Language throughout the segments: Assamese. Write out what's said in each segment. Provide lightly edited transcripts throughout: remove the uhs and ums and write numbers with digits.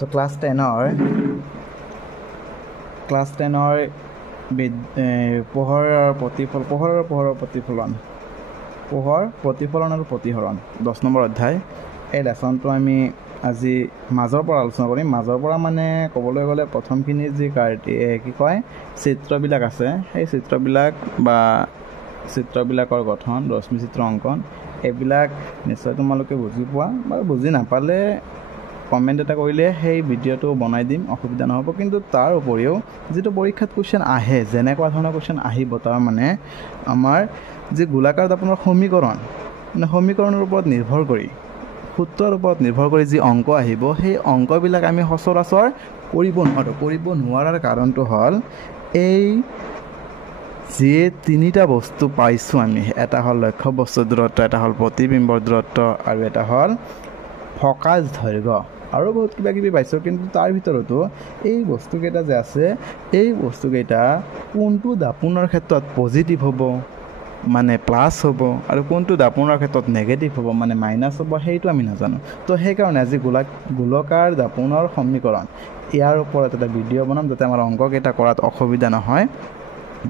তো ক্লাছ 10ৰ পোহৰৰ প্ৰতিফলন আৰু প্ৰতিহৰণ 10 নম্বৰ অধ্যায়। এই লেচনটো আমি আজি মাজৰ পৰা আলোচনা কৰিম। মাজৰ পৰা মানে ক'বলৈ গ'লে প্ৰথমখিনি যি চিত্ৰবিলাক আছে, সেই চিত্ৰবিলাকৰ গঠন, ৰশ্মি চিত্ৰ অংকন, এইবিলাক নিশ্চয় তোমালোকে বুজি পোৱা, বাৰু বুজি নাপালে কমেণ্ট এটা কৰিলে সেই ভিডিঅ'টো বনাই দিম, অসুবিধা নহ'ব। কিন্তু তাৰ উপৰিও যিটো পৰীক্ষাত কুৱেশ্যন আহে, যেনেকুৱা ধৰণৰ কুৱেশ্যন আহিব, তাৰমানে আমাৰ যি গোলাকাৰ দাপোনৰ সমীকৰণৰ ওপৰত নিৰ্ভৰ কৰি, সূত্ৰৰ ওপৰত নিৰ্ভৰ কৰি যি অংক আহিব, সেই অংকবিলাক আমি সচৰাচৰ কৰিব নোৱাৰাৰ কাৰণটো হ'ল এই যি তিনিটা বস্তু পাইছোঁ আমি, এটা হ'ল লক্ষ্য বস্তুৰ দূৰত্ব, এটা হ'ল প্ৰতিবিম্বৰ দূৰত্ব, আৰু এটা হ'ল ফকাচ দৈৰ্ঘ্য, আৰু বহুত কিবা কিবি পাইছোঁ। কিন্তু তাৰ ভিতৰতো এই বস্তুকেইটা যে আছে, এই বস্তুকেইটা কোনটো দাপোনৰ ক্ষেত্ৰত পজিটিভ হ'ব, মানে প্লাছ হ'ব, আৰু কোনটো দাপোনৰ ক্ষেত্ৰত নেগেটিভ হ'ব, মানে মাইনাছ হ'ব, সেইটো আমি নাজানো। তো সেইকাৰণে আজি গোলকাৰ দাপোনৰ সমীকৰণ, ইয়াৰ ওপৰত এটা ভিডিঅ' বনাম, যাতে আমাৰ অংককেইটা কৰাত অসুবিধা নহয়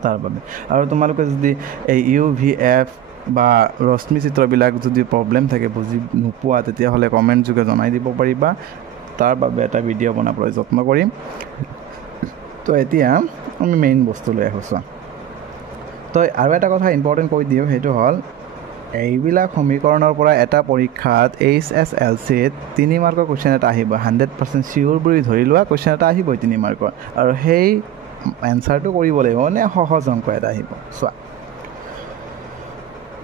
তাৰ বাবে। আৰু তোমালোকে যদি এই UVF বা ৰশ্মি চিত্ৰবিলাক যদি প্ৰব্লেম থাকে, বুজি নোপোৱা, তেতিয়াহ'লে কমেণ্ট যোগে জনাই দিব পাৰিবা। তাৰ বাবে এটা ভিডিঅ' বনাবলৈ যত্ন কৰিম। তো এতিয়া আমি মেইন বস্তু লৈ আহোঁ। তো আৰু এটা কথা ইম্পৰ্টেণ্ট কৈ দিওঁ, সেইটো হ'ল এইবিলাক সমীকৰণৰ পৰা এটা পৰীক্ষাত HSLCত 3 মাৰ্কৰ কুৱেশ্যন এটা আহিব, 100% চিয়'ৰ বুলি ধৰি লোৱা কুৱেশ্যন এটা আহিবই 3 মাৰ্কৰ, আৰু সেই এনচাৰটো কৰিব লাগিব, মানে সহজ অংক এটা আহিব। চোৱা,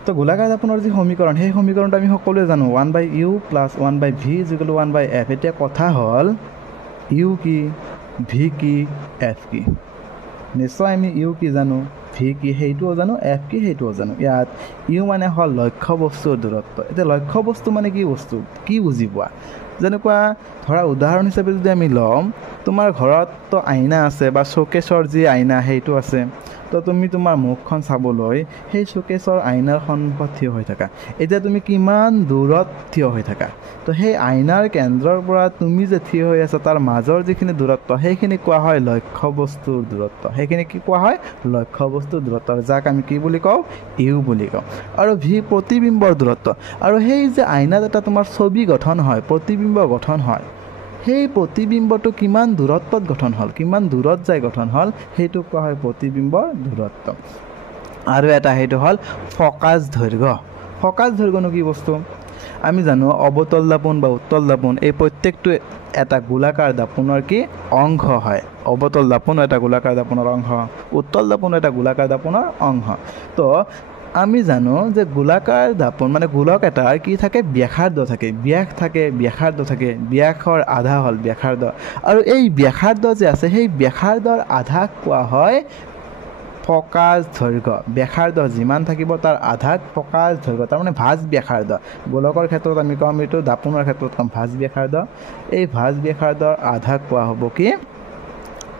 তো গোলাকাৰ দাপোনৰ যি সমীকৰণ, সেই সমীকৰণটো আমি সকলোৱে জানো, 1/u + 1/v = 1/f। এতিয়া কথা হ'ল u কি, v কি, f কি। নিশ্চয় আমি u কি জানো, v কি সেইটোও জানো, f কি সেইটোও জানো। ইয়াত u মানে হ'ল লক্ষ্য বস্তুৰ দূৰত্ব। এতিয়া লক্ষ্য বস্তু মানে কি বস্তু, কি বুজি পোৱা? যেনেকুৱা ধৰা উদাহৰণ হিচাপে যদি আমি ল'ম, তোমাৰ ঘৰততো আইনা আছে, বা শ্ব'কেছৰ যি আইনা সেইটো আছে। তো তুমি তোমাৰ মুখখন চাবলৈ সেই শ্ব'কেছৰ আইনাৰ সন্মুখত থিয় হৈ থাকা। এতিয়া তুমি কিমান দূৰত থিয় হৈ থাকা, তো সেই আইনাৰ কেন্দ্ৰৰ পৰা তুমি যে থিয় হৈ আছা, তাৰ মাজৰ যিখিনি দূৰত্ব, সেইখিনি কোৱা হয় লক্ষ্য বস্তুৰ দূৰত্ব। সেইখিনি কি কোৱা হয়? লক্ষ্য বস্তুৰ দূৰত্ব, যাক আমি কি বুলি কওঁ? ইউ বুলি কওঁ। আৰু ভি প্ৰতিবিম্বৰ দূৰত্ব। আৰু সেই যে আইনাত এটা তোমাৰ ছবি গঠন হয়, প্ৰতিবিম্ব গঠন হয়, সেই প্ৰতিবিম্বটো কিমান দূৰত্বত গঠন হ'ল, কিমান দূৰত যাই গঠন হ'ল, সেইটো কোৱা হয় প্ৰতিবিম্বৰ দূৰত্ব। আৰু এটা সেইটো হ'ল ফকাচ দৈৰ্ঘ্য। ফকাচ দৈৰ্ঘ্যনো কি বস্তু? আমি জানো অৱতল দাপোন বা উত্তল দাপোন, এই প্ৰত্যেকটো এটা গোলাকাৰ দাপোনৰ কি অংশ হয়। অৱতল দাপোন এটা গোলাকাৰ দাপোনৰ অংশ, উত্তল দাপোন এটা গোলাকাৰ দাপোনৰ অংশ। তো আমি জানো যে গোলাকাৰ দাপোন মানে গোলক এটাৰ কি থাকে? ব্যাসাৰ্ধ থাকে, ব্যাসাৰ্ধ থাকে। ব্যাসৰ আধা হ'ল ব্যাসাৰ্ধ, আৰু এই ব্যাসাৰ্ধ যে আছে, সেই ব্যাসাৰ্ধৰ আধাক কোৱা হয় ফকাচ দৈৰ্ঘ্য। ব্যাসাৰ্ধ যিমান থাকিব তাৰ আধাক ফকাচ দৈৰ্ঘ্য, তাৰমানে ভাঁজ ব্যাসাৰ্ধ। গোলকৰ ক্ষেত্ৰত আমি ক'ম এইটো, দাপোনৰ ক্ষেত্ৰত ক'ম ভাঁজ ব্যাসাৰ্ধ। এই ভাঁজ ব্যাসাৰ্ধৰ আধাক কোৱা হ'ব কি?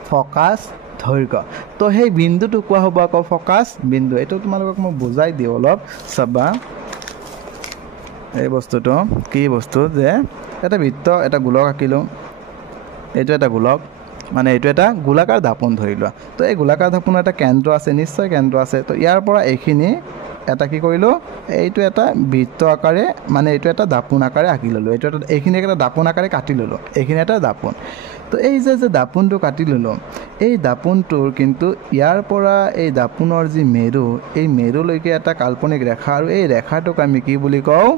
ফকাচ দৈৰ্ঘ্য। তো সেই বিন্দুটো কোৱা হ'ব আকৌ ফকাচ বিন্দু। এইটো তোমালোকক মই বুজাই দিওঁ অলপ, চাবা। এই বস্তুটো কি বস্তু, যে এটা বৃত্ত, এটা গোলক আঁকিলোঁ, এইটো এটা গোলক, মানে এইটো এটা গোলাকাৰ দাপোন ধৰি লোৱা। তো এই গোলাকাৰ দাপোনৰ এটা কেন্দ্ৰ আছে, নিশ্চয় কেন্দ্ৰ আছে। তো ইয়াৰ পৰা এইখিনি এটা কি কৰিলোঁ, এইটো এটা বৃত্ত আকাৰে, মানে এইটো এটা দাপোন আকাৰে আঁকি ল'লোঁ। এইখিনি এটা দাপোন আকাৰে কাটি ল'লোঁ, এইখিনি এটা দাপোন। তো এই যে দাপোনটো কাটি ল'লোঁ, এই দাপোনটোৰ কিন্তু ইয়াৰ পৰা এই দাপোনৰ যি মেৰু, এই মেৰুলৈকে এটা কাল্পনিক ৰেখা, আৰু এই ৰেখাটোক আমি কি বুলি কওঁ?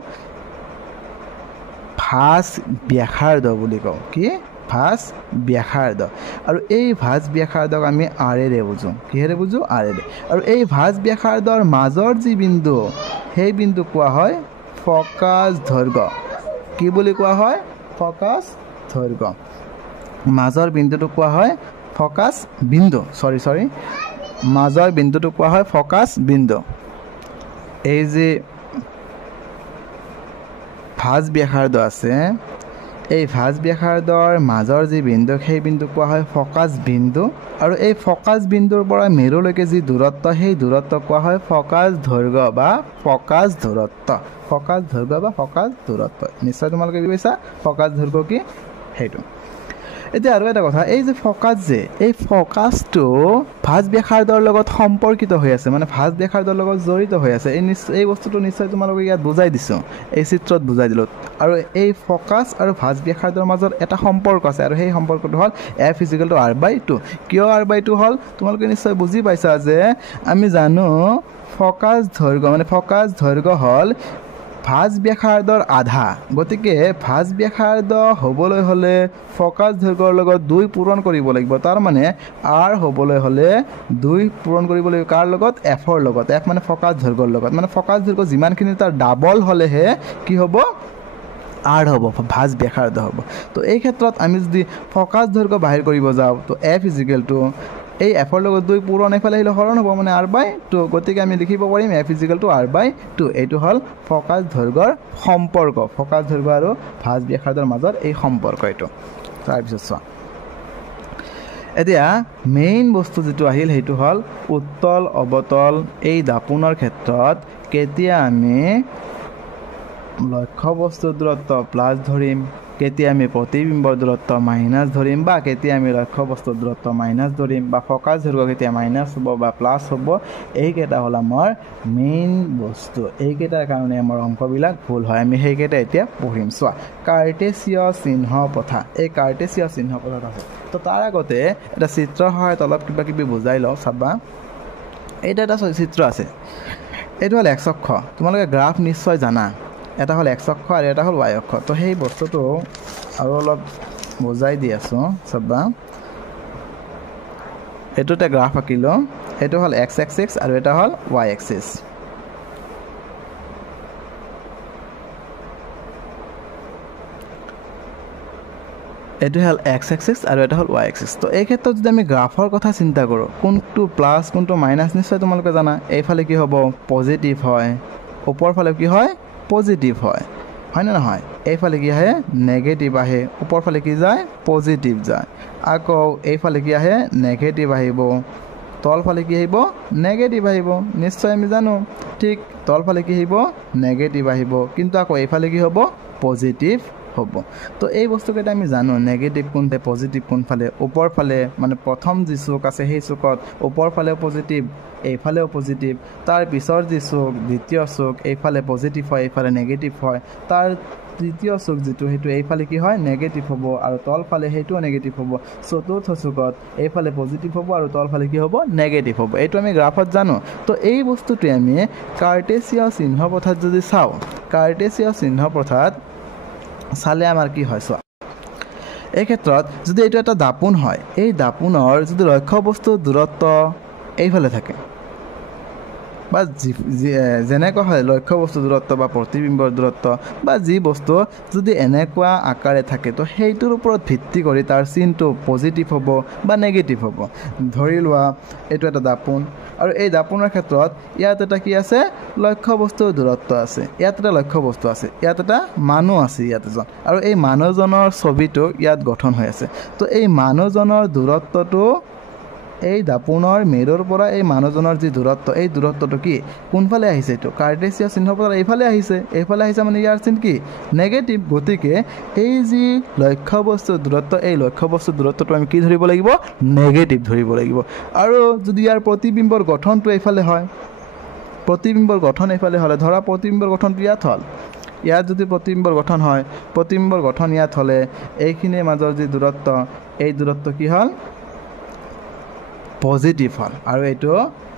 ভাঁজ ব্যাসাৰ্ধ বুলি কওঁ। কি? ভাঁজ ব্যাসাৰ্ধ। আৰু এই ভাঁজ ব্যাসাৰ্ধক আমি আৰেৰে বুজোঁ। কিহেৰে বুজোঁ? আৰেৰে। আৰু এই ভাঁজ ব্যাসাৰ্ধৰ মাজৰ যি বিন্দু, সেই বিন্দু কোৱা হয় ফকাচ দৈৰ্ঘ্য। কি বুলি কোৱা হয়? ফকাচ দৈৰ্ঘ্য। মাজৰ বিন্দুটো কোৱা হয় ফকাচ বিন্দু, মাজৰ বিন্দুটো কোৱা হয় ফকাচ বিন্দু। এই যে ভাঁজ ব্যাসাৰ্ধ আছে, এই ভাঁজ ব্যাসাৰ্ধৰ মাজৰ যি বিন্দু, সেই বিন্দু কোৱা হয় ফকাচ বিন্দু। আৰু এই ফকাচ বিন্দুৰ পৰা মেৰুলৈকে যি দূৰত্ব, সেই দূৰত্ব কোৱা হয় ফকাচ দৈৰ্ঘ্য বা ফকাচ দূৰত্ব। ফকাচ দৈৰ্ঘ্য বা ফকাচ দূৰত্ব, নিশ্চয় তোমালোকে কি কৈছা? ফকাচ দৈৰ্ঘ্য কি সেইটো। এতিয়া আৰু এটা কথা, এই যে ফকাছ যে এই ফকাছটো ভাঁজ ব্যাসাৰ্ধৰ লগত সম্পৰ্কিত হৈ আছে, মানে ভাঁজ ব্যাসাৰ্ধৰ লগত জড়িত হৈ আছে। এই বস্তুটো নিশ্চয় তোমালোকে ইয়াত বুজাই দিছোঁ, এই চিত্ৰত বুজাই দিলোঁ। আৰু এই ফকাছ আৰু ভাঁজ ব্যাসাৰ্ধৰ মাজত এটা সম্পৰ্ক আছে, আৰু সেই সম্পৰ্কটো হ'ল F=R/2। কিয় R/2 হ'ল তোমালোকে নিশ্চয় বুজি পাইছা যে আমি জানো ফকাছ দৈৰ্ঘ্য হ'ল ভাঁজ ব্যাসাৰ্ধৰ আধা। গতিকে ভাঁজ ব্যাসাৰ্ধ হ'বলৈ হ'লে ফকাছ দৈৰ্ঘ্যৰ লগত 2 পূৰণ কৰিব লাগিব। তাৰমানে R হ'বলৈ হ'লে 2 পূৰণ কৰিব লাগিব কাৰ লগত? Fৰ লগত। F মানে ফকাছ দৈৰ্ঘ্যৰ লগত, মানে ফকাছ দৈৰ্ঘ্য যিমানখিনি তাৰ ডাবল হ'লেহে কি হ'ব? R হ'ব, ভাঁজ ব্যাসাৰ্ধ হ'ব। তো এই ক্ষেত্ৰত আমি যদি ফকাছ দৈৰ্ঘ্য বাহিৰ কৰিব যাওঁ তো F= এই Fৰ লগত 2 পূৰণ এইফালে আহিলে হৰণ হ'ব, মানে R/2। গতিকে আমি লিখিব পাৰিম F=R/2। এইটো হ'ল ফকাছ দৈৰ্ঘ্যৰ সম্পৰ্ক, ফকাছ দৈৰ্ঘ্য আৰু ভাঁজ ব্যাসাৰ্ধৰ মাজত এই সম্পৰ্ক এইটো। তাৰপিছত চোৱা, এতিয়া মেইন বস্তু যিটো আহিল সেইটো হ'ল উত্তল অৱতল এই দাপোনৰ ক্ষেত্ৰত কেতিয়া আমি লক্ষ্যবস্তুৰ দূৰত্ব প্লাছ ধৰিম, কেতিয়া আমি প্ৰতিবিম্বৰ দূৰত্ব মাইনাছ ধৰিম, বা কেতিয়া আমি লক্ষ্যবস্তুৰ দূৰত্ব মাইনাছ ধৰিম, বা ফকাছ দৈৰ্ঘ্য কেতিয়া মাইনাছ হ'ব বা প্লাছ হ'ব, এইকেইটা হ'ল আমাৰ মেইন বস্তু। এইকেইটাৰ কাৰণে আমাৰ অংকবিলাক ভুল হয়। আমি সেইকেইটা এতিয়া পঢ়িম। চোৱা, কাৰ্টেছিয় চিহ্ন প্ৰথা, এই কাৰ্টেছিয় চিহ্ন প্ৰথাত আছে। তো তাৰ আগতে এটা চিত্ৰৰ সহায়ত অলপ কিবা কিবি বুজাই লওঁ। চাবা, এইটো এটা চিত্ৰ আছে, এইটো হ'ল X অক্ষ। তোমালোকে গ্ৰাফ নিশ্চয় জানা, এটা হ'ল X অক্ষ আৰু এটা হ'ল Y অক্ষ। তো সেই বস্তুটো আৰু অলপ বুজাই দি আছোঁ। চাবা, এইটো এটা গ্ৰাফ আঁকিলোঁ, এইটো হ'ল X এক্সিছ আৰু এটা হ'ল Y এক্সিছ। এইটো হ'ল X এক্সিছ আৰু এটা হ'ল Y এক্সিছ। তো এই ক্ষেত্ৰত যদি আমি গ্ৰাফৰ কথা চিন্তা কৰোঁ, কোনটো প্লাছ কোনটো মাইনাছ নিশ্চয় তোমালোকে জানা। এইফালে কি হ'ব? পজিটিভ হয়, ওপৰ ফালে কি হয়? পজিটিভ হয়, হয়নে নহয়? এইফালে কি আহে? নেগেটিভ আহে, ওপৰ ফালে কি যায়? পজিটিভ যায়। আকৌ এইফালে কি আহে? নেগেটিভ আহিব, তলফালে কি আহিব? নেগেটিভ আহিব। নিশ্চয় আমি জানো, ঠিক তলফালে কি আহিব? নেগেটিভ আহিব, কিন্তু আকৌ এইফালে কি হ'ব? পজিটিভ হ'ব। তো এই বস্তুকেইটা আমি জানো, নেগেটিভ কোনফালে, পজিটিভ কোনফালে। ওপৰ ফালে মানে প্ৰথম যি চুক আছে সেই চুকত ওপৰ ফালেও পজিটিভ, এইফালেও পজিটিভ। তাৰ পিছৰ যি চুক, দ্বিতীয় চুক, এইফালে পজিটিভ হয়, এইফালে নেগেটিভ হয়। তাৰ তৃতীয় চুক যিটো, সেইটো এইফালে কি হয়? নেগেটিভ হ'ব, আৰু তলফালে সেইটোও নেগেটিভ হ'ব। চতুৰ্থ চুকত এইফালে পজিটিভ হ'ব আৰু তলফালে কি হ'ব? নেগেটিভ হ'ব। এইটো আমি গ্ৰাফত জানো। তো এই বস্তুটোৱে আমি কাৰ্টেছিয় চিহ্ন প্ৰথাত যদি চাওঁ, কাৰ্টেছিয় চিহ্ন প্ৰথাত চালে আমাৰ কি হয়? চোৱা, এই ক্ষেত্ৰত যদি এইটো এটা দাপোন হয়, এই দাপোনৰ যদি লক্ষ্যবস্তুৰ দূৰত্ব এইফালে থাকে, বা যেনেকুৱা হয় লক্ষ্যবস্তু দূৰত্ব বা প্ৰতিবিম্বৰ দূৰত্ব বা যি বস্তু যদি এনেকুৱা আকাৰে থাকে, তো সেইটোৰ ওপৰত ভিত্তি কৰি তাৰ চিনটো পজিটিভ হ'ব বা নেগেটিভ হ'ব। ধৰি লোৱা এইটো এটা দাপোন, আৰু এই দাপোনৰ ক্ষেত্ৰত ইয়াত এটা কি আছে? লক্ষ্যবস্তুৰ দূৰত্ব আছে, ইয়াত এটা লক্ষ্যবস্তু আছে, ইয়াত এটা মানুহ আছে, ইয়াত এজন, আৰু এই মানুহজনৰ ছবিটো ইয়াত গঠন হৈ আছে। তো এই মানুহজনৰ দূৰত্বটো এই দাপোনৰ মেৰুৰ পৰা এই মানুহজনৰ যি দূৰত্ব, এই দূৰত্বটো কি কোনফালে আহিছে? এইটো কাৰ্টেছিয় চিহ্নৰ পৰা এইফালে আহিছে, এইফালে আহিছে মানে ইয়াৰ চিন কি? নেগেটিভ। গতিকে এই যি লক্ষ্যবস্তুৰ দূৰত্ব, এই লক্ষ্যবস্তুৰ দূৰত্বটো আমি কি ধৰিব লাগিব? নেগেটিভ ধৰিব লাগিব। আৰু যদি ইয়াৰ প্ৰতিবিম্বৰ গঠনটো এইফালে হয়, প্ৰতিবিম্বৰ গঠন এইফালে হ'লে, ধৰা প্ৰতিবিম্বৰ গঠনটো ইয়াত হ'ল, ইয়াত যদি প্ৰতিবিম্বৰ গঠন হয়, প্ৰতিবিম্বৰ গঠন ইয়াত হ'লে এইখিনিৰ মাজৰ যি দূৰত্ব, এই দূৰত্ব কি হ'ল? পজিটিভ হ'ল। আৰু এইটো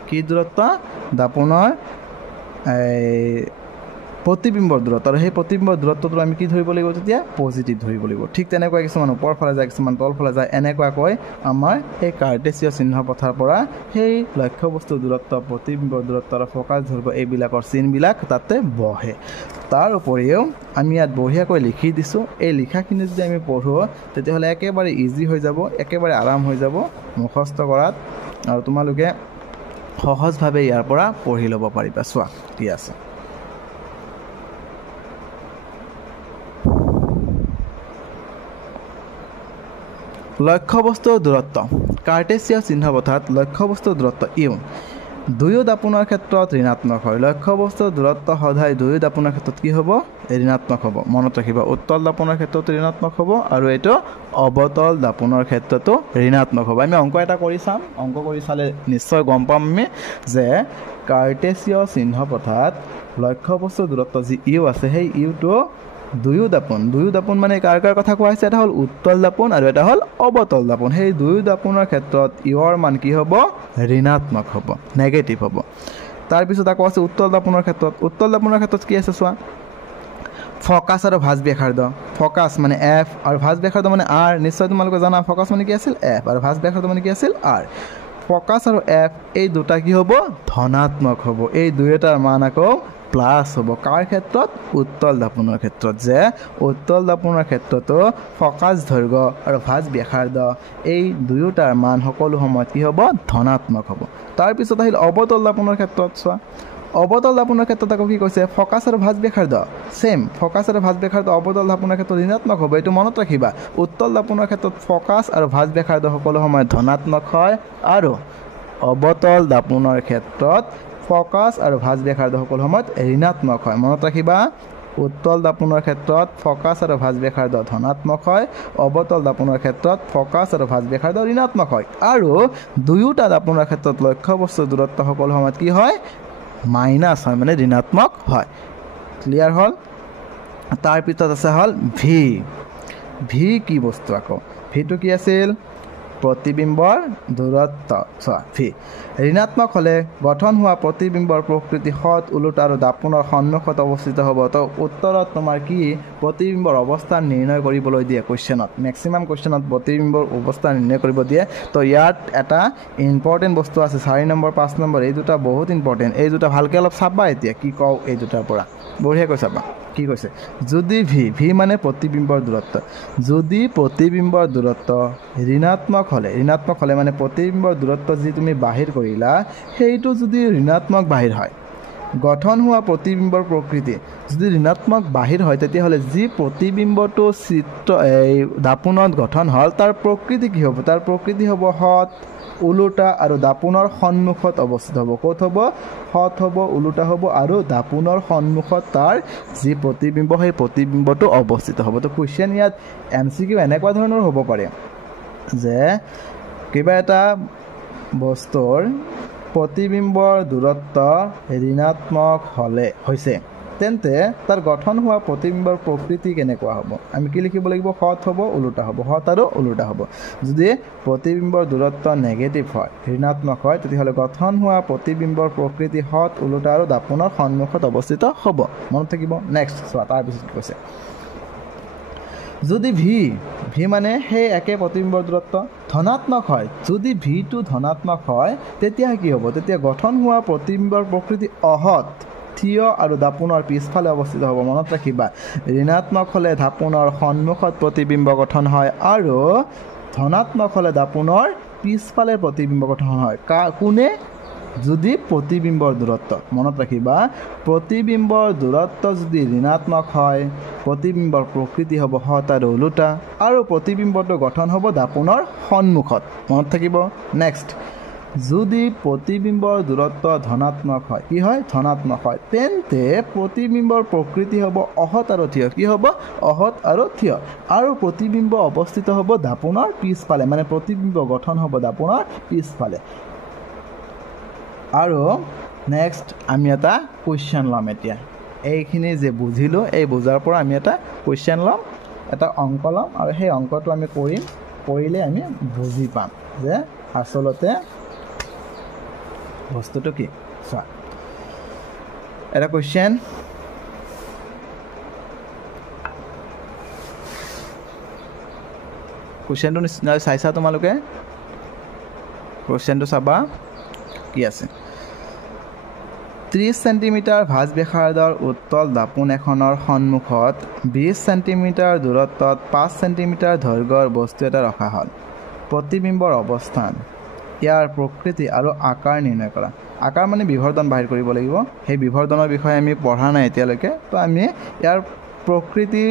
কি দূৰত্ব? দাপোনৰ প্ৰতিবিম্বৰ দূৰত্ব, আৰু সেই প্ৰতিবিম্বৰ দূৰত্বটো আমি কি ধৰিব লাগিব? তেতিয়া পজিটিভ ধৰিব লাগিব। ঠিক তেনেকুৱা কিছুমান ওপৰ ফালে যায়, কিছুমান তলফালে যায়। এনেকুৱাকৈ আমাৰ সেই কাৰ্টেছিয় চিহ্ন প্ৰথাৰ পৰা সেই লক্ষ্যবস্তুৰ দূৰত্ব, প্ৰতিবিম্বৰ দূৰত্ব আৰু ফকাছ দৈৰ্ঘ্য এইবিলাকৰ চিনবিলাক তাতে বহে। তাৰ উপৰিও আমি ইয়াত বঢ়িয়াকৈ লিখি দিছোঁ। এই লিখাখিনি যদি আমি পঢ়োঁ তেতিয়াহ'লে একেবাৰে ইজি হৈ যাব, একেবাৰে আৰাম হৈ যাব মুখস্থ কৰাত, আৰু তোমালোকে সহজভাৱে ইয়াৰ পৰা পঢ়ি ল'ব পাৰিবা। চোৱা কি আছে, লক্ষ্যবস্তুৰ দূৰত্ব। কাৰ্টেছিয় চিহ্ন প্ৰথাত লক্ষ্যবস্তুৰ দূৰত্ব ইউ দুয়ো দাপোনৰ ক্ষেত্ৰত ঋণাত্মক হয় লক্ষ্যবস্তুৰ দূৰত্ব সদায় দুয়ো দাপোনৰ ক্ষেত্ৰত কি হ'ব ঋণাত্মক হ'ব মনত ৰাখিবা উত্তল দাপোনৰ ক্ষেত্ৰত ঋণাত্মক হ'ব আৰু এইটো অৱতল দাপোনৰ ক্ষেত্ৰতো ঋণাত্মক হ'ব আমি অংক এটা কৰি চাম অংক কৰি চালে নিশ্চয় গম পাম আমি যে কাৰ্টেছিয় চিহ্ন পথাত লক্ষ্যবস্তুৰ দূৰত্ব যি ইউ আছে সেই ইউটো দুয়ো দাপোন মানে কাৰ কথা কোৱা হৈছে এটা হ'ল উত্তল দাপোন আৰু এটা হ'ল অৱতল দাপোন সেই দুয়ো দাপোনৰ ক্ষেত্ৰত ইউৰ মান কি হ'ব ঋণাত্মক হ'ব নেগেটিভ হ'ব তাৰপিছত আকৌ আছে উত্তল দাপোনৰ ক্ষেত্ৰত কি আছে চোৱা ফকাছ আৰু ভাঁজ ব্যাসাৰ্ধ ফকাছ মানে এফ আৰু ভাঁজ ব্যাসাৰ্ধ মানে আৰ নিশ্চয় তোমালোকে জানা ফকাছ মানে কি আছিল এফ আৰু ভাঁজ ব্যাসাৰ্ধ মানে কি আছিল আৰ ফকাছ আৰু এফ এই দুটা কি হ'ব ধনাত্মক হ'ব এই দুয়োটাৰ মান আকৌ প্লাছ হ'ব কাৰ ক্ষেত্ৰত উত্তল দাপোনৰ ক্ষেত্ৰত যে উত্তল দাপোনৰ ক্ষেত্ৰতো ফকাছ দৈৰ্ঘ্য আৰু ভাঁজ ব্যাসাৰ্ধ এই দুয়োটাৰ মান সকলো সময়ত কি হ'ব ধনাত্মক হ'ব তাৰপিছত আহিল অৱতল দাপোনৰ ক্ষেত্ৰত চোৱা অৱতল দাপোনৰ ক্ষেত্ৰত আকৌ কি কৈছে ফকাছ আৰু ভাঁজ ব্যাসাৰ্ধ সেম ফকাছ আৰু ভাঁজ ব্যাসাৰ্ধ অৱতল দাপোনৰ ক্ষেত্ৰত ঋণাত্মক হ'ব এইটো মনত ৰাখিবা উত্তল দাপোনৰ ক্ষেত্ৰত ফকাছ আৰু ভাঁজ ব্যাসাৰ্ধ সকলো সময়ত ধনাত্মক হয় আৰু অৱতল দাপোনৰ ক্ষেত্ৰত ফকাছ আৰু ভাঁজ ব্যাসাৰ্ধ সকলো সময়ত ঋণাত্মক হয় মনত ৰাখিবা উত্তল দাপোনৰ ক্ষেত্ৰত ফকাছ আৰু ভাঁজ ব্যাসাৰ্ধ ধনাত্মক হয় অৱতল দাপোনৰ ক্ষেত্ৰত ফকাছ আৰু ভাঁজ ব্যাসাৰ্ধ ঋণাত্মক হয় আৰু দুয়োটা দাপোনৰ ক্ষেত্ৰত লক্ষ্যবস্তুৰ দূৰত্ব সকলো সময়ত কি হয় মাইনাছ হয় মানে ঋণাত্মক হয় ক্লিয়াৰ হ'ল তাৰপিছত আছে হ'ল ভি কি বস্তু আকৌ ভিটো কি আছিল প্ৰতিবিম্বৰ দূৰত্ব চোৱা ভি ঋণাত্মক হ'লে গঠন হোৱা প্ৰতিবিম্বৰ প্ৰকৃতি সৎ ওলোটা আৰু দাপোনৰ সন্মুখত অৱস্থিত হ'ব তো উত্তৰত তোমাৰ কি প্ৰতিবিম্বৰ অৱস্থা নিৰ্ণয় কৰিবলৈ দিয়ে কুৱেশ্যনত মেক্সিমাম কুৱেশ্যনত প্ৰতিবিম্বৰ অৱস্থা নিৰ্ণয় কৰিব দিয়ে তো ইয়াত এটা ইম্পৰ্টেণ্ট বস্তু আছে 4 নম্বৰ 5 নম্বৰ এই দুটা বহুত ইম্পৰ্টেণ্ট এই দুটা ভালকৈ অলপ চাবা এতিয়া কি কওঁ এই দুটাৰ পৰা বঢ়িয়াকৈ চাবা কি কৈছে যদি ভি মানে প্ৰতিবিম্বৰ দূৰত্ব যদি প্ৰতিবিম্বৰ দূৰত্ব ঋণাত্মক হ'লে মানে প্ৰতিবিম্বৰ দূৰত্ব যি তুমি বাহিৰ কৰিলা সেইটো যদি ঋণাত্মক বাহিৰ হয় গঠন হোৱা প্ৰতিবিম্বৰ প্ৰকৃতি যদি ঋণাত্মক বাহিৰ হয় তেতিয়াহ'লে যি প্ৰতিবিম্বটো এই দাপোনত গঠন হ'ল তাৰ প্ৰকৃতি কি হ'ব তাৰ প্ৰকৃতি হ'ব সৎ ওলোটা আৰু দাপোনৰ সন্মুখত অৱস্থিত হ'ব ক'ত হ'ব সৎ হ'ব ওলোটা হ'ব আৰু দাপোনৰ সন্মুখত তাৰ যি প্ৰতিবিম্ব সেই প্ৰতিবিম্বটো অৱস্থিত হ'ব তো কুৱেশ্যন ইয়াত MCQ এনেকুৱা ধৰণৰ হ'ব পাৰে যে কিবা এটা বস্তুৰ প্ৰতিবিম্বৰ দূৰত্ব ঋণাত্মক হ'লে হৈছে তেন্তে তাৰ গঠন হোৱা প্ৰতিবিম্বৰ প্ৰকৃতি কেনেকুৱা হ'ব আমি কি লিখিব লাগিব সৎ হ'ব ওলোটা হ'ব সৎ আৰু ওলোটা হ'ব যদি প্ৰতিবিম্বৰ দূৰত্ব নেগেটিভ হয় ঋণাত্মক হয় তেতিয়াহ'লে গঠন হোৱা প্ৰতিবিম্বৰ প্ৰকৃতি সৎ ওলোটা আৰু দাপোনৰ সন্মুখত অৱস্থিত হ'ব মনত থাকিব নেক্সট চোৱা তাৰপিছত কি কৈছে যদি ভি মানে সেই একে প্ৰতিবিম্বৰ দূৰত্ব ধনাত্মক হয় যদি ভিটো ধনাত্মক হয় তেতিয়া কি হ'ব তেতিয়া গঠন হোৱা প্ৰতিবিম্বৰ প্ৰকৃতি অহৎ থিয় আৰু দাপোনৰ পিছফালে অৱস্থিত হ'ব মনত ৰাখিবা ঋণাত্মক হ'লে দাপোনৰ সন্মুখত প্ৰতিবিম্ব গঠন হয় আৰু ধনাত্মক হ'লে দাপোনৰ পিছফালে প্ৰতিবিম্ব গঠন হয় কোনে যদি প্ৰতিবিম্বৰ দূৰত্ব মনত ৰাখিবা প্ৰতিবিম্বৰ দূৰত্ব যদি ঋণাত্মক হয় প্ৰতিবিম্বৰ প্ৰকৃতি হ'ব সৎ আৰু ওলোটা আৰু প্ৰতিবিম্বটো গঠন হ'ব দাপোনৰ সন্মুখত মনত থাকিব নেক্সট যদি প্ৰতিবিম্বৰ দূৰত্ব ধনাত্মক হয় কি হয় ধনাত্মক হয় তেন্তে প্ৰতিবিম্বৰ প্ৰকৃতি হ'ব অহৎ আৰু থিয় কি হ'ব অহৎ আৰু থিয় আৰু প্ৰতিবিম্ব অৱস্থিত হ'ব দাপোনৰ পিছফালে মানে প্ৰতিবিম্ব গঠন হ'ব দাপোনৰ পিছফালে আৰু নেক্সট আমি এটা কুৱেশ্যন ল'ম এতিয়া এইখিনি যে বুজিলোঁ এই বুজাৰ পৰা আমি এটা কুৱেশ্যন ল'ম এটা অংক ল'ম আৰু সেই অংকটো আমি কৰিলে আমি বুজি পাম যে আচলতে বস্তুটো কি চোৱা এটা কুৱেশ্যন কুৱেশ্যনটো চাইছা তোমালোকে কুৱেশ্যনটো চাবা কি আছে 30 সেন্টিমিটাৰ ভাঁজ ব্যাসাৰ্ধৰ উত্তল দাপোন এখনৰ সন্মুখত 20 সেন্টিমিটাৰ দূৰত্বত 5 সেন্টিমিটাৰ দৈৰ্ঘ্যৰ বস্তু এটা ৰখা হ'ল প্ৰতিবিম্বৰ অৱস্থান ইয়াৰ প্ৰকৃতি আৰু আকাৰ নিৰ্ণয় কৰা আকাৰ মানে বিভৰ্ধন বাহিৰ কৰিব লাগিব সেই বিভৰ্ধনৰ বিষয়ে আমি পঢ়া নাই এতিয়ালৈকে তো আমি ইয়াৰ প্ৰকৃতি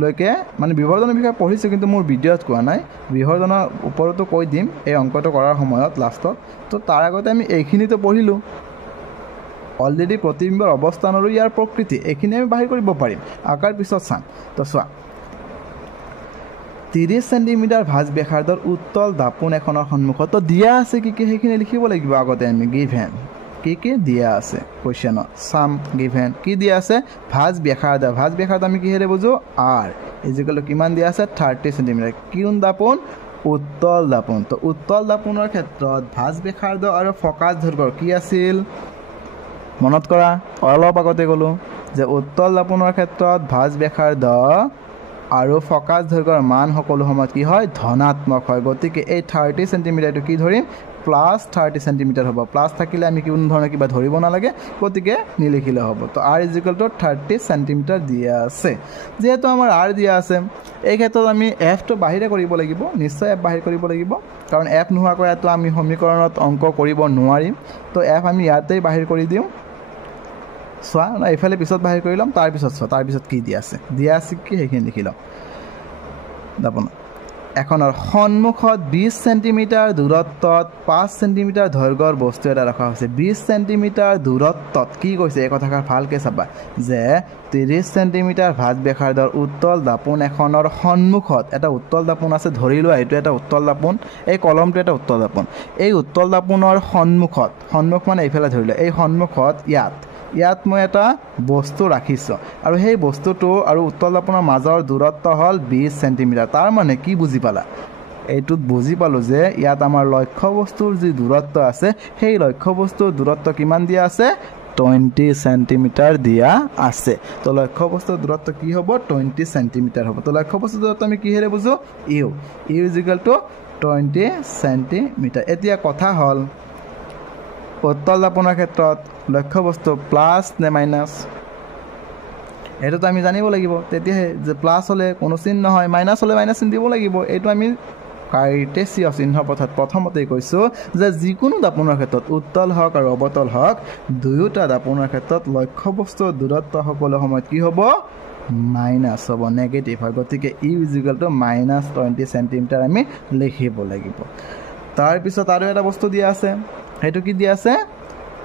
লৈকে মানে বিভাজনৰ বিষয়ে পঢ়িছোঁ, কিন্তু মোৰ ভিডিঅ'ত কোৱা নাই। বিভাজনৰ ওপৰতো কৈ দিম এই অংকটো কৰাৰ সময়ত লাষ্টত। তো তাৰ আগতে আমি এইখিনিতো পঢ়িলোঁ অলৰেডি, প্ৰতিবিম্বৰ অৱস্থান আৰু ইয়াৰ প্ৰকৃতি, এইখিনি আমি বাহিৰ কৰিব পাৰিম। আকাৰ পিছত চাম। তো চোৱা, 30 চেণ্টিমিটাৰ ভাঁজ ব্যাসাৰ্ধৰ উত্তল দাপোন এখনৰ সন্মুখত দিয়া আছে কি কি সেইখিনি লিখিব লাগিব আগতে আমি। গিভেন কি দিয়া আছে কুৱেশ্যনত, চাম গিভেন কি দিয়া আছে, ভাঁজ ব্যাসাৰ্ধ। ভাঁজ ব্যাসাৰ্ধ আমি কিহেৰে বুজো, আৰ ইজিকেল কিমান দিয়া আছে 30 চেণ্টিমিটাৰ। কোন দাপোন, উত্তল দাপোন। তো উত্তল দাপোনৰ ক্ষেত্ৰত ভাঁজ ব্যাসাৰ্ধ আৰু ফকাচ দৈৰ্ঘ্য কি আছিল, মনত কৰা, অলপ আগতে ক'লোঁ যে উত্তল দাপোনৰ ক্ষেত্ৰত ভাঁজ ব্যাসাৰ্ধ আৰু ফকাচ দৈৰ্ঘ্যৰ মান সকলো সময়ত কি হয়, ধনাত্মক হয়। গতিকে এই 30 চেণ্টিমিটাৰটো কি ধৰিম, প্লাছ 30 চেণ্টিমিটাৰ হ'ব। প্লাছ থাকিলে আমি কোনো ধৰণৰ কিবা ধৰিব নালাগে, গতিকে নিলিখিলে হ'ব। তো আৰ ইজিকেল টু 30 চেণ্টিমিটাৰ দিয়া আছে। যিহেতু আমাৰ আৰ দিয়া আছে, এই ক্ষেত্ৰত আমি এফটো বাহিৰে কৰিব লাগিব, নিশ্চয় এফ বাহিৰ কৰিব লাগিব, কাৰণ এফ নোহোৱাকৈ ইয়াতো আমি সমীকৰণত অংক কৰিব নোৱাৰিম। তো এফ আমি ইয়াতেই বাহিৰ কৰি দিওঁ। চোৱা, এইফালে পিছত বাহিৰ কৰি ল'ম, তাৰপিছত চোৱা তাৰপিছত কি দিয়া আছে কি সেইখিনি লিখি ল'ম। দাপোন এখনৰ সন্মুখত 20 চেণ্টিমিটাৰ দূৰত্বত 5 চেণ্টিমিটাৰ দৈৰ্ঘ্যৰ বস্তু এটা ৰখা হৈছে। 20 চেণ্টিমিটাৰ দূৰত্বত কি কৈছে, এই কথাষাৰ ভালকৈ চাবা যে 30 চেণ্টিমিটাৰ ভাঁজ ব্যাসাৰ্ধৰ উত্তল দাপোন এখনৰ সন্মুখত এটা উত্তল দাপোন আছে, ধৰি লোৱা এইটো এটা উত্তল দাপোন, এই কলমটো এটা উত্তল দাপোন। এই উত্তল দাপোনৰ সন্মুখত, সন্মুখ মানে এইফালে ধৰি লোৱা, এই সন্মুখত ইয়াত মই এটা বস্তু ৰাখিছোঁ, আৰু সেই বস্তুটো আৰু উত্তল দাপোনৰ মাজৰ দূৰত্ব হ'ল 20 চেণ্টিমিটাৰ। তাৰ মানে কি বুজি পালা, এইটোত বুজি পালোঁ যে ইয়াত আমাৰ লক্ষ্য বস্তুৰ যি দূৰত্ব আছে, সেই লক্ষ্য বস্তুৰ দূৰত্ব কিমান দিয়া আছে, 20 চেণ্টিমিটাৰ দিয়া আছে। তো লক্ষ্য বস্তুৰ দূৰত্ব কি হ'ব, 20 চেণ্টিমিটাৰ হ'ব। তো লক্ষ্য বস্তুৰ দূৰত্ব আমি কিহেৰে বুজোঁ, ইউ ইজিকেল টু 20 চেণ্টিমিটাৰ। এতিয়া কথা হ'ল উত্তল দাপোনৰ ক্ষেত্ৰত লক্ষ্য বস্তু প্লাছ নে মাইনাছ, এইটোতো আমি জানিব লাগিব। তেতিয়াহে যে প্লাছ হ'লে কোনো চিন নহয়, মাইনাছ হ'লে মাইনাছ চিন দিব লাগিব। এইটো আমি কাৰ্টেচিয়াছ চিহ্ন পথত প্ৰথমতেই কৈছোঁ যে যিকোনো দাপোনৰ ক্ষেত্ৰত উত্তল হওক আৰু অৱতল হওক, দুয়োটা দাপোনৰ ক্ষেত্ৰত লক্ষ্য বস্তুৰ দূৰত্ব সকলো সময়ত কি হ'ব, মাইনাছ হ'ব, নেগেটিভ হয়। গতিকে ইউ ইজিকেল টু -20 চেণ্টিমিটাৰ আমি লিখিব লাগিব। তাৰপিছত আৰু এটা বস্তু দিয়া আছে, সেইটো কি দিয়া আছে,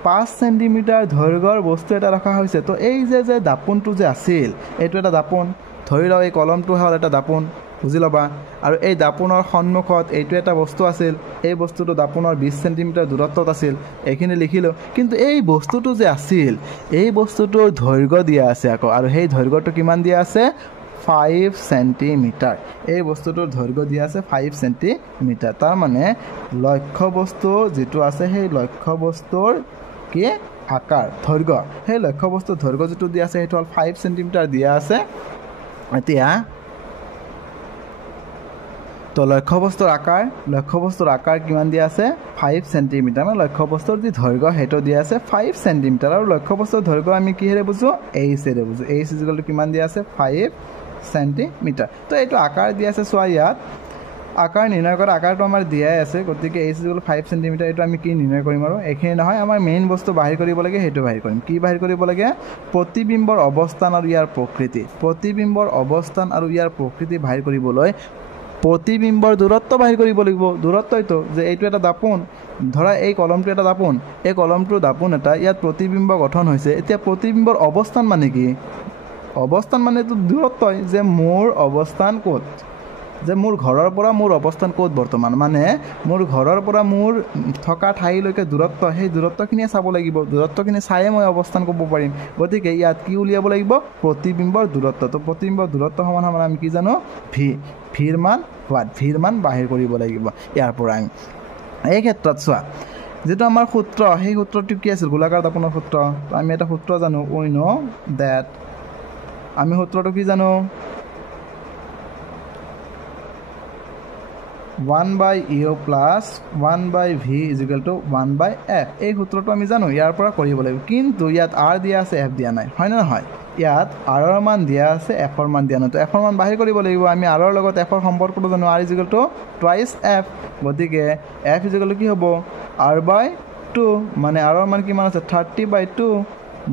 5 চেণ্টিমিটাৰ দৈৰ্ঘ্যৰ বস্তু এটা ৰখা হৈছে। তো এই যে দাপোনটো যে আছিল, এইটো এটা দাপোন, ধৰি লওক এই কলমটো হ'ল এটা দাপোন, বুজি ল'বা। আৰু এই দাপোনৰ সন্মুখত এইটো এটা বস্তু আছিল, এই বস্তুটো দাপোনৰ 20 চেণ্টিমিটাৰ দূৰত্বত আছিল, এইখিনি লিখিলোঁ। কিন্তু এই বস্তুটো যে আছিল, এই বস্তুটোৰ দৈৰ্ঘ্য দিয়া আছে আকৌ, আৰু সেই দৈৰ্ঘ্যটো কিমান দিয়া আছে, 5 চেণ্টিমিটাৰ। এই বস্তুটোৰ দৈৰ্ঘ্য দিয়া আছে 5 চেণ্টিমিটাৰ। তাৰমানে লক্ষ্য বস্তু যিটো আছে, সেই লক্ষ্য বস্তুৰ কি আকাৰ দৈৰ্ঘ্য, সেই লক্ষ্য বস্তুৰ দৈৰ্ঘ্য যিটো দিয়া আছে সেইটো হ'ল 5 চেণ্টিমিটাৰ দিয়া আছে। এতিয়া তো লক্ষ্য বস্তুৰ আকাৰ কিমান দিয়া আছে, 5 চেণ্টিমিটাৰ। মানে লক্ষ্য বস্তুৰ যি দৈৰ্ঘ্য সেইটো দিয়া আছে 5 চেণ্টিমিটাৰ। আৰু লক্ষ্য বস্তুৰ দৈৰ্ঘ্য আমি কিহেৰে বুজোঁ, এইচেৰে বুজোঁ। এইচ ইজিকেল টু কিমান দিয়া আছে, 5 চেণ্টিমিটাৰ। তো এইটো আকাৰ দিয়া আছে, চোৱা ইয়াত আকাৰ নিৰ্ণয় কৰা, আকাৰটো আমাৰ দিয়াই আছে। গতিকে এইচ ইজিকেল 5 চেণ্টিমিটাৰ, এইটো আমি কি নিৰ্ণয় কৰিম, আৰু এইখিনি নহয়, আমাৰ মেইন বস্তু বাহিৰ কৰিব লাগে, সেইটো বাহিৰ কৰিম। কি বাহিৰ কৰিব লাগে, প্ৰতিবিম্বৰ অৱস্থান আৰু ইয়াৰ প্ৰকৃতি। প্ৰতিবিম্বৰ অৱস্থান আৰু ইয়াৰ প্ৰকৃতি বাহিৰ কৰিবলৈ প্ৰতিবিম্বৰ দূৰত্ব বাহিৰ কৰিব লাগিব। দূৰত্বইতো যে এইটো এটা দাপোন, ধৰা এই কলমটো এটা দাপোন, এই কলমটোৰ দাপোন এটা, ইয়াত প্ৰতিবিম্ব গঠন হৈছে। এতিয়া প্ৰতিবিম্বৰ অৱস্থান মানে কি, অৱস্থান মানে এইটো দূৰত্বই, যে মোৰ অৱস্থান ক'ত, যে মোৰ ঘৰৰ পৰা মোৰ অৱস্থান ক'ত বৰ্তমান, মানে মোৰ ঘৰৰ পৰা মোৰ থকা ঠাইলৈকে দূৰত্ব, সেই দূৰত্বখিনিয়ে চাব লাগিব। দূৰত্বখিনি চায়ে মই অৱস্থান ক'ব পাৰিম। গতিকে ইয়াত কি উলিয়াব লাগিব, প্ৰতিবিম্বৰ দূৰত্ব। তো প্ৰতিবিম্বৰ দূৰত্ব সমান আমি কি জানো, ভিৰ মান হোৱাত, ভিৰ মান বাহিৰ কৰিব লাগিব ইয়াৰ পৰা আমি। এই ক্ষেত্ৰত চোৱা, যিটো আমাৰ সূত্ৰ, সেই সূত্ৰটো কি আছিল, গোলাকাৰ দাপোনৰ সূত্ৰ। আমি এটা সূত্ৰ জানো, উই ন ডেট, আমি সূত্ৰটো কি জানো, 1/u + 1/v = 1/f। এই সূত্ৰটো আমি জানো, ইয়াৰ পৰা কৰিব লাগিব। কিন্তু ইয়াত r দিয়া আছে, f দিয়া নাই, হয়নে নহয়। ইয়াত r ৰ মান দিয়া আছে, f ৰ মান দিয়া নাই। তো f ৰ মান বাহিৰ কৰিব লাগিব। আমি r ৰ লগত f ৰ সম্পৰ্কটো জানো, r = 2f। গতিকে f = কি হ'ব, r/2, মানে r ৰ মান কিমান আছে, 30/2।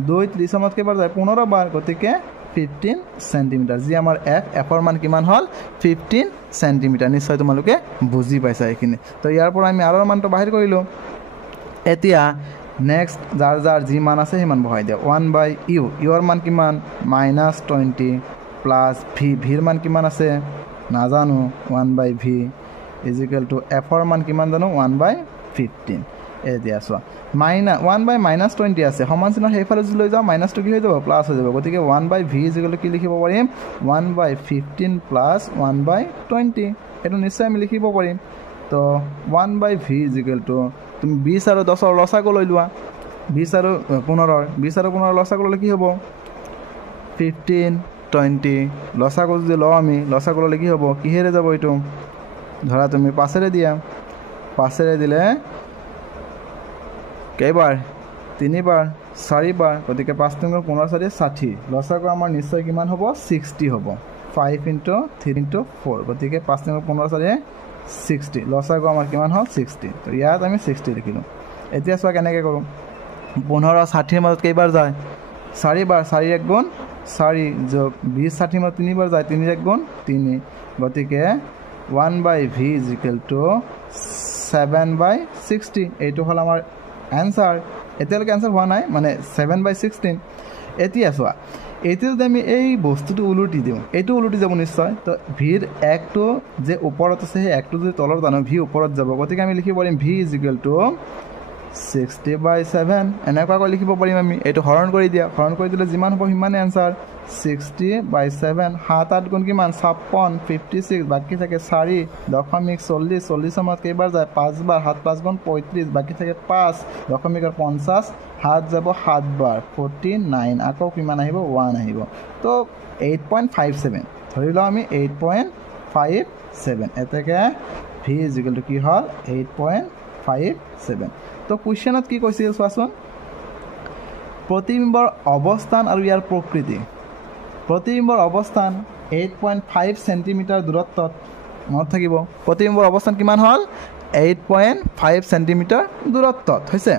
2 30 কেইবাৰ যায়, 15 বাৰ। গতিকে 15 সেন্টিমিটাৰ যি আমাৰ এফৰ মান কিমান হল 15 সেন্টিমিটাৰ নিশ্চয় তোমালোকে বুজি পাইছা এইখিনি তো ইয়াৰ পৰা আমি আৰৰ মানটো বাহিৰ কৰিলো এতিয়া নেক্সট যাৰ যাৰ যি মান আছে সেই মান বহাই দিয়া 1/u ইউৰ মান কিমান -20 প্লাস v ভিৰ মান কিমান আছে নাজানো 1/v = f ৰ মান কিমান জানো 1/15 এ দিয়া সো -1/-20 আছে সমান চিহ্ন সেইফালে লৈ যাও মাইনাসটো কি হৈ যাব প্লাস হৈ যাব গতিকে 1/v কি লিখিব পাৰিম 1/15 প্লাস 1/20 এটো নিশ্চয় আমি লিখিব পাৰিম তো 1/v তুমি 20 আৰু 10 ৰ লসাগু লৈ লোৱা 20 আৰু 15 লসাগু ললে কি হ'ব 15 20 লসাগু যদি লও আমি লসাগু ললে কি হ'ব কিহেৰে যাব এটো ধৰা তুমি 5 ৰে দিয়া 5 ৰে দিলে কেইবাৰ 3 বাৰ 4 বাৰ গতিকে 5 × 15 = 60 লসাগু আমাৰ নিশ্চয় কিমান হ'ব 60 হ'ব 5 × 3 × 4 গতিকে 5 × 15 = 60 লসাগু আমাৰ কিমান হ'ল 60 তো ইয়াত আমি 60 লিখিলো এতিয়া চোৱা কেনেকৈ কৰো 15 60 ৰ মাজত কেইবাৰ যায় 4 বাৰ 4 × 1 = 4 যোগ 20 60 ৰ মাজত 3 বাৰ যায় 3 × 1 = 3 গতিকে 1/v = 7/60 এইটো হল আমাৰ आंसर এতিয়ালৈকে आंसर হোৱা নাই মানে 7/16 এতিয়া চোৱা এইটো যদি আমি এই বস্তুটো উলটি দিও এইটো উলটি যাব নিশ্চয় তো ভিৰ একটো যে ওপৰত আছে সেই একটো যদি তলত আনো ভি ওপৰত যাব গতিকে আমি লিখিব পাৰিম v = 60/7 এনেকুৱা কৰি লিখিব পাৰিম আমি এইটো হৰণ কৰি দিয়া হৰণ কৰি দিলে যিমান হ'ব সিমানে आंसर 60/7 7 8 গুণ কিমান 56 56 বাকি থাকে 4 .40 40 ৰ কেইবাৰ যায় 5 বাৰ 7 5 গুণ 35 বাকি থাকে 5 .50 7 যাব 7 বাৰ 49 আকৌ কিমান আহিব 1 আহিব তো 8.57 ধৰি লও আমি 8.57 এতেকে v = কি হল 8.57 তো কোৱেশ্চনত কি কৈছিল চোৱাচোন প্ৰতিবিম্বৰ অৱস্থান আৰু ইয়াৰ প্ৰকৃতি প্ৰতিবিম্বৰ অৱস্থান 8.5 সেন্টিমিটাৰ দূৰত্বত মনত থাকিব প্ৰতিবিম্বৰ অৱস্থান কিমান হল 8.5 সেন্টিমিটাৰ দূৰত্বত হৈছে